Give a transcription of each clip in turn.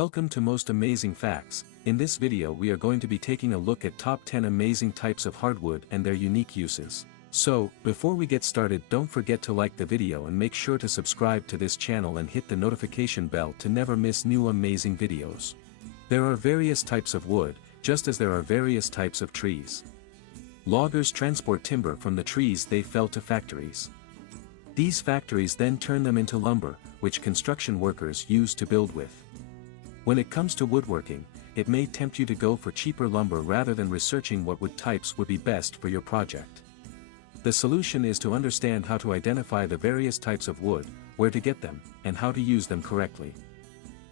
Welcome to Most Amazing Facts. In this video we are going to be taking a look at top 10 amazing types of hardwood and their unique uses. So, before we get started, don't forget to like the video and make sure to subscribe to this channel and hit the notification bell to never miss new amazing videos. There are various types of wood, just as there are various types of trees. Loggers transport timber from the trees they fell to factories. These factories then turn them into lumber, which construction workers use to build with. When it comes to woodworking, it may tempt you to go for cheaper lumber rather than researching what wood types would be best for your project. The solution is to understand how to identify the various types of wood, where to get them, and how to use them correctly.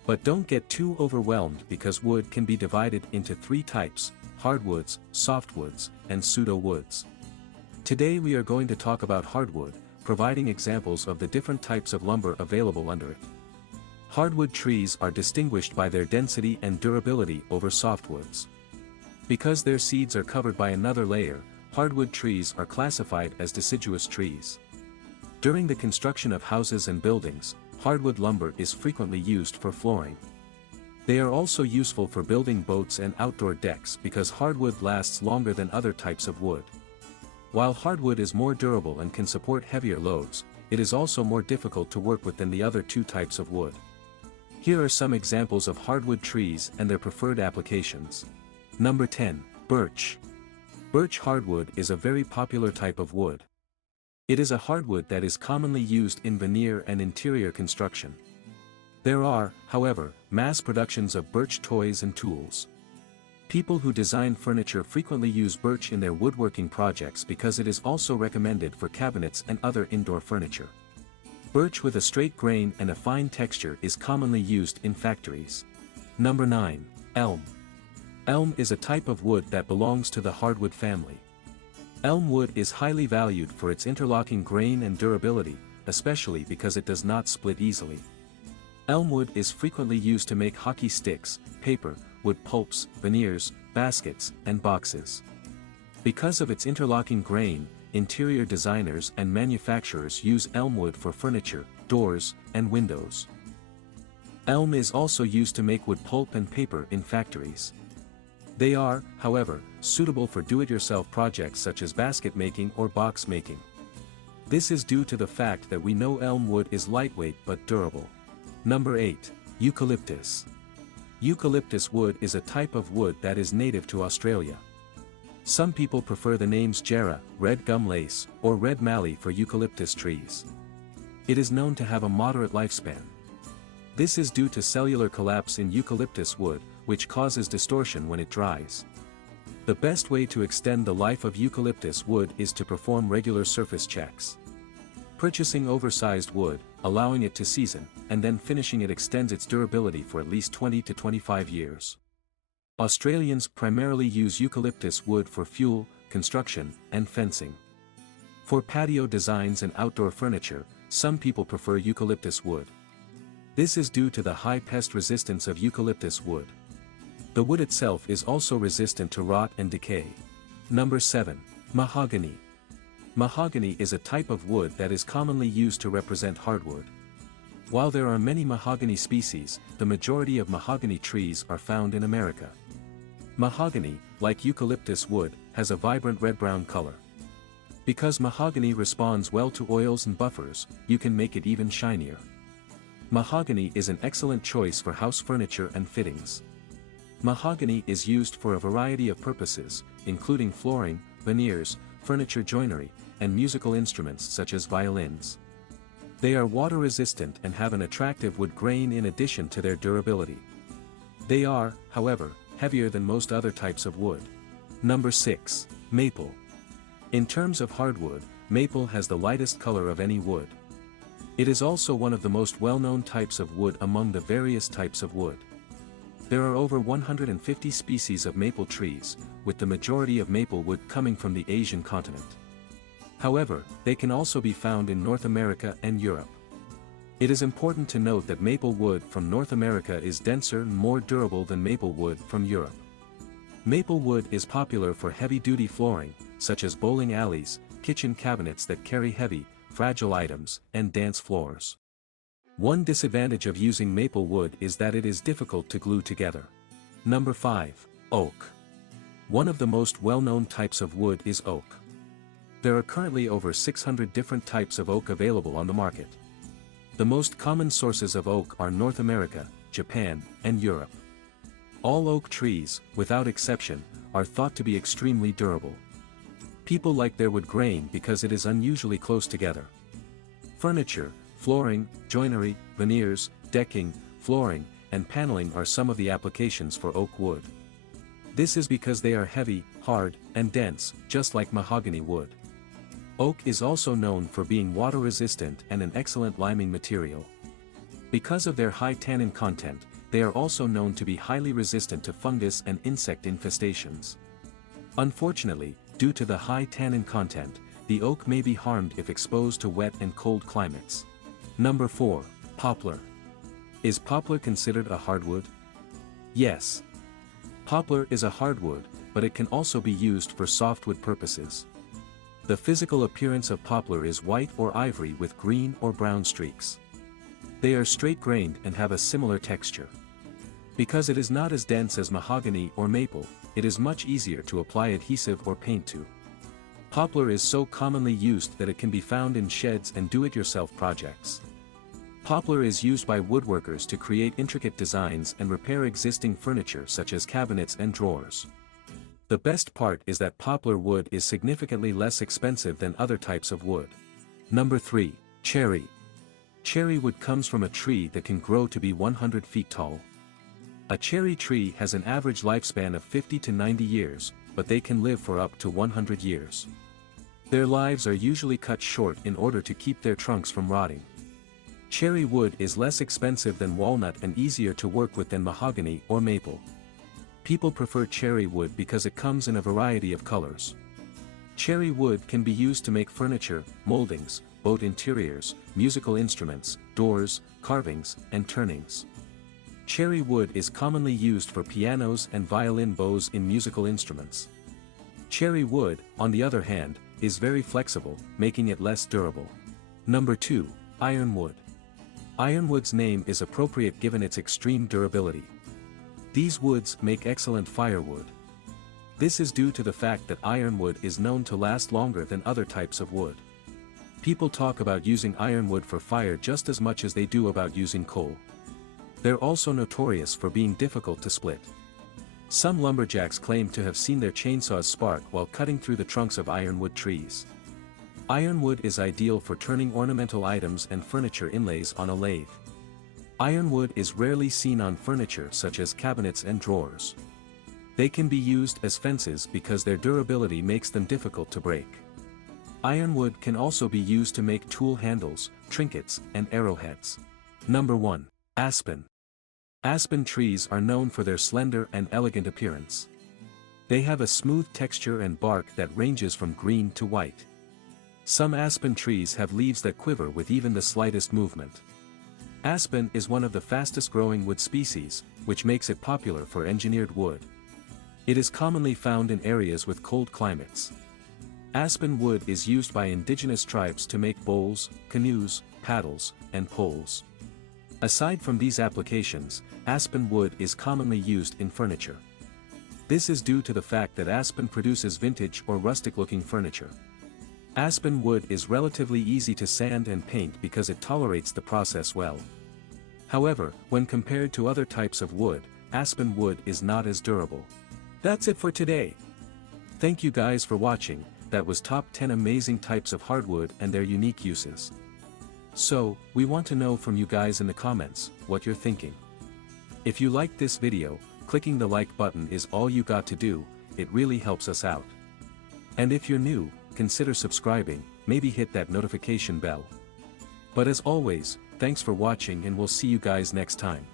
But don't get too overwhelmed because wood can be divided into three types: hardwoods, softwoods, and pseudo-woods. Today we are going to talk about hardwood, providing examples of the different types of lumber available under it. Hardwood trees are distinguished by their density and durability over softwoods. Because their seeds are covered by another layer, hardwood trees are classified as deciduous trees. During the construction of houses and buildings, hardwood lumber is frequently used for flooring. They are also useful for building boats and outdoor decks because hardwood lasts longer than other types of wood. While hardwood is more durable and can support heavier loads, it is also more difficult to work with than the other two types of wood. Here are some examples of hardwood trees and their preferred applications. Number 10. Birch. Birch hardwood is a very popular type of wood. It is a hardwood that is commonly used in veneer and interior construction. There are, however, mass productions of birch toys and tools. People who design furniture frequently use birch in their woodworking projects because it is also recommended for cabinets and other indoor furniture. Birch with a straight grain and a fine texture is commonly used in factories. Number 9. Elm. Elm is a type of wood that belongs to the hardwood family. Elm wood is highly valued for its interlocking grain and durability, especially because it does not split easily. Elm wood is frequently used to make hockey sticks, paper, wood pulps, veneers, baskets, and boxes. Because of its interlocking grain, interior designers and manufacturers use elm wood for furniture, doors, and windows. Elm is also used to make wood pulp and paper in factories. They are, however, suitable for do-it-yourself projects such as basket making or box making. This is due to the fact that we know elm wood is lightweight but durable. Number 8. Eucalyptus. Eucalyptus wood is a type of wood that is native to Australia. Some people prefer the names jarrah, red gum lace, or red mallee for eucalyptus trees. It is known to have a moderate lifespan. This is due to cellular collapse in eucalyptus wood, which causes distortion when it dries. The best way to extend the life of eucalyptus wood is to perform regular surface checks. Purchasing oversized wood, allowing it to season, and then finishing it extends its durability for at least 20 to 25 years. Australians primarily use eucalyptus wood for fuel, construction, and fencing. For patio designs and outdoor furniture, some people prefer eucalyptus wood. This is due to the high pest resistance of eucalyptus wood. The wood itself is also resistant to rot and decay. Number 7. Mahogany. Mahogany is a type of wood that is commonly used to represent hardwood. While there are many mahogany species, the majority of mahogany trees are found in America. Mahogany, like eucalyptus wood, has a vibrant red-brown color. Because mahogany responds well to oils and buffers, you can make it even shinier. Mahogany is an excellent choice for house furniture and fittings. Mahogany is used for a variety of purposes, including flooring, veneers, furniture joinery, and musical instruments such as violins. They are water-resistant and have an attractive wood grain in addition to their durability. They are, however, heavier than most other types of wood. Number 6. Maple. In terms of hardwood, maple has the lightest color of any wood. It is also one of the most well-known types of wood among the various types of wood. There are over 150 species of maple trees, with the majority of maple wood coming from the Asian continent. However, they can also be found in North America and Europe. It is important to note that maple wood from North America is denser and more durable than maple wood from Europe. Maple wood is popular for heavy-duty flooring, such as bowling alleys, kitchen cabinets that carry heavy, fragile items, and dance floors. One disadvantage of using maple wood is that it is difficult to glue together. Number 5. Oak. One of the most well-known types of wood is oak. There are currently over 600 different types of oak available on the market. The most common sources of oak are North America, Japan, and Europe. All oak trees, without exception, are thought to be extremely durable. People like their wood grain because it is unusually close together. Furniture, flooring, joinery, veneers, decking, flooring, and paneling are some of the applications for oak wood. This is because they are heavy, hard, and dense, just like mahogany wood. Oak is also known for being water-resistant and an excellent liming material. Because of their high tannin content, they are also known to be highly resistant to fungus and insect infestations. Unfortunately, due to the high tannin content, the oak may be harmed if exposed to wet and cold climates. Number 4. Poplar. Is poplar considered a hardwood? Yes. Poplar is a hardwood, but it can also be used for softwood purposes. The physical appearance of poplar is white or ivory with green or brown streaks. They are straight-grained and have a similar texture. Because it is not as dense as mahogany or maple, it is much easier to apply adhesive or paint to. Poplar is so commonly used that it can be found in sheds and do-it-yourself projects. Poplar is used by woodworkers to create intricate designs and repair existing furniture such as cabinets and drawers. The best part is that poplar wood is significantly less expensive than other types of wood. Number 3. Cherry. Cherry wood comes from a tree that can grow to be 100 feet tall. A cherry tree has an average lifespan of 50 to 90 years, but they can live for up to 100 years. Their lives are usually cut short in order to keep their trunks from rotting. Cherry wood is less expensive than walnut and easier to work with than mahogany or maple. People prefer cherry wood because it comes in a variety of colors. Cherry wood can be used to make furniture, moldings, boat interiors, musical instruments, doors, carvings, and turnings. Cherry wood is commonly used for pianos and violin bows in musical instruments. Cherry wood, on the other hand, is very flexible, making it less durable. Number 2. Ironwood. Ironwood's name is appropriate given its extreme durability. These woods make excellent firewood. This is due to the fact that ironwood is known to last longer than other types of wood. People talk about using ironwood for fire just as much as they do about using coal. They're also notorious for being difficult to split. Some lumberjacks claim to have seen their chainsaws spark while cutting through the trunks of ironwood trees. Ironwood is ideal for turning ornamental items and furniture inlays on a lathe. Ironwood is rarely seen on furniture such as cabinets and drawers. They can be used as fences because their durability makes them difficult to break. Ironwood can also be used to make tool handles, trinkets, and arrowheads. Number 1. Aspen. Aspen trees are known for their slender and elegant appearance. They have a smooth texture and bark that ranges from green to white. Some aspen trees have leaves that quiver with even the slightest movement. Aspen is one of the fastest growing wood species, which makes it popular for engineered wood. It is commonly found in areas with cold climates. Aspen wood is used by indigenous tribes to make bowls, canoes, paddles, and poles. Aside from these applications, aspen wood is commonly used in furniture. This is due to the fact that aspen produces vintage or rustic-looking furniture. Aspen wood is relatively easy to sand and paint because it tolerates the process well. However, when compared to other types of wood, aspen wood is not as durable. That's it for today. Thank you guys for watching. That was top 10 amazing types of hardwood and their unique uses. So, we want to know from you guys in the comments, what you're thinking. If you liked this video, clicking the like button is all you got to do, it really helps us out. And if you're new, consider subscribing, maybe hit that notification bell. But as always, thanks for watching and we'll see you guys next time.